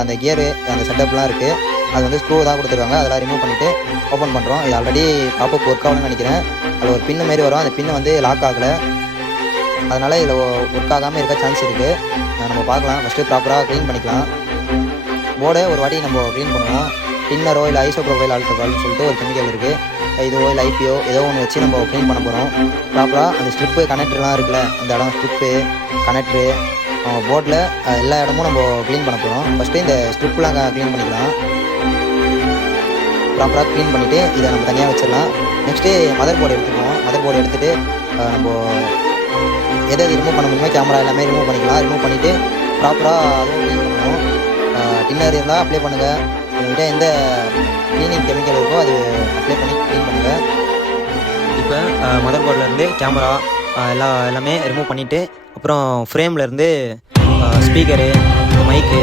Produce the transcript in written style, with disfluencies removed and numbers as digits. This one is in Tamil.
அந்த கியரு அந்த செட்டப்லாம் இருக்குது. அது வந்து ஸ்க்ரூ தான் கொடுத்துருக்காங்க. அதெல்லாம் ரிமூவ் பண்ணிவிட்டு ஓப்பன் பண்ணுறோம். இது ஆல்ரெடி பாப்பப் ஒர்க் ஆகணும்னு நினைக்கிறேன். அதில் ஒரு பின்னு மாரி வரும். அந்த பின்னு வந்து லாக் ஆகலை. அதனால் இதில் ஒர்க் ஆகாமல் இருக்க சான்ஸ் இருக்குது. நம்ம பார்க்கலாம். ஃபஸ்ட்டு ப்ராப்பராக க்ளீன் பண்ணிக்கலாம். போர்டை ஒரு வாட்டி நம்ம க்ளீன் பண்ணுவோம். டின்னரோ இல்லை ஐசோப்ரோபைல் ஆல்கஹால்னு சொல்லிட்டு ஒரு கெமிக்கல் இருக்குது. இதுவோ இல்லை ஐபிஓ ஏதோ ஒன்று வச்சு நம்ம க்ளீன் பண்ண போகிறோம். ப்ராப்பராக அந்த ஸ்ட்ரிப்பு கனெக்டர்லாம் இருக்குல்ல, அந்த இடம் ஸ்ட்ரிப்பு கனெக்டரு போர்டில் எல்லா இடமும் நம்ம க்ளீன் பண்ண போகிறோம். ஃபஸ்ட்டு இந்த ஸ்ட்ரிப்லாம் க்ளீன் பண்ணிக்கலாம். ப்ராப்பராக க்ளீன் பண்ணிவிட்டு இதை நம்ம தனியாக வச்சிடலாம். நெக்ஸ்ட்டு மதர் போர்டு எடுத்துக்கணும். மதர் போர்டு எடுத்துகிட்டு நம்ம எதை ரிமூவ் பண்ண முடியுமோ கேமரா எல்லாமே ரிமூவ் பண்ணிக்கலாம். ரிமூவ் பண்ணிவிட்டு ப்ராப்பராக அதுவும் க்ளீன் பண்ணணும். டின்னர் இருந்தால் அப்ளை பண்ணுங்கள். உங்கள்கிட்ட எந்த க்ளீனிங் கெமிக்கல் இருக்கோ அது அப்ளை பண்ணி க்ளீன் பண்ணுங்கள். இப்போ மதர் போர்ட்லேருந்து கேமரா எல்லாமே ரிமூவ் பண்ணிவிட்டு அப்புறம் ஃப்ரேம்லேருந்து ஸ்பீக்கரு மைக்கு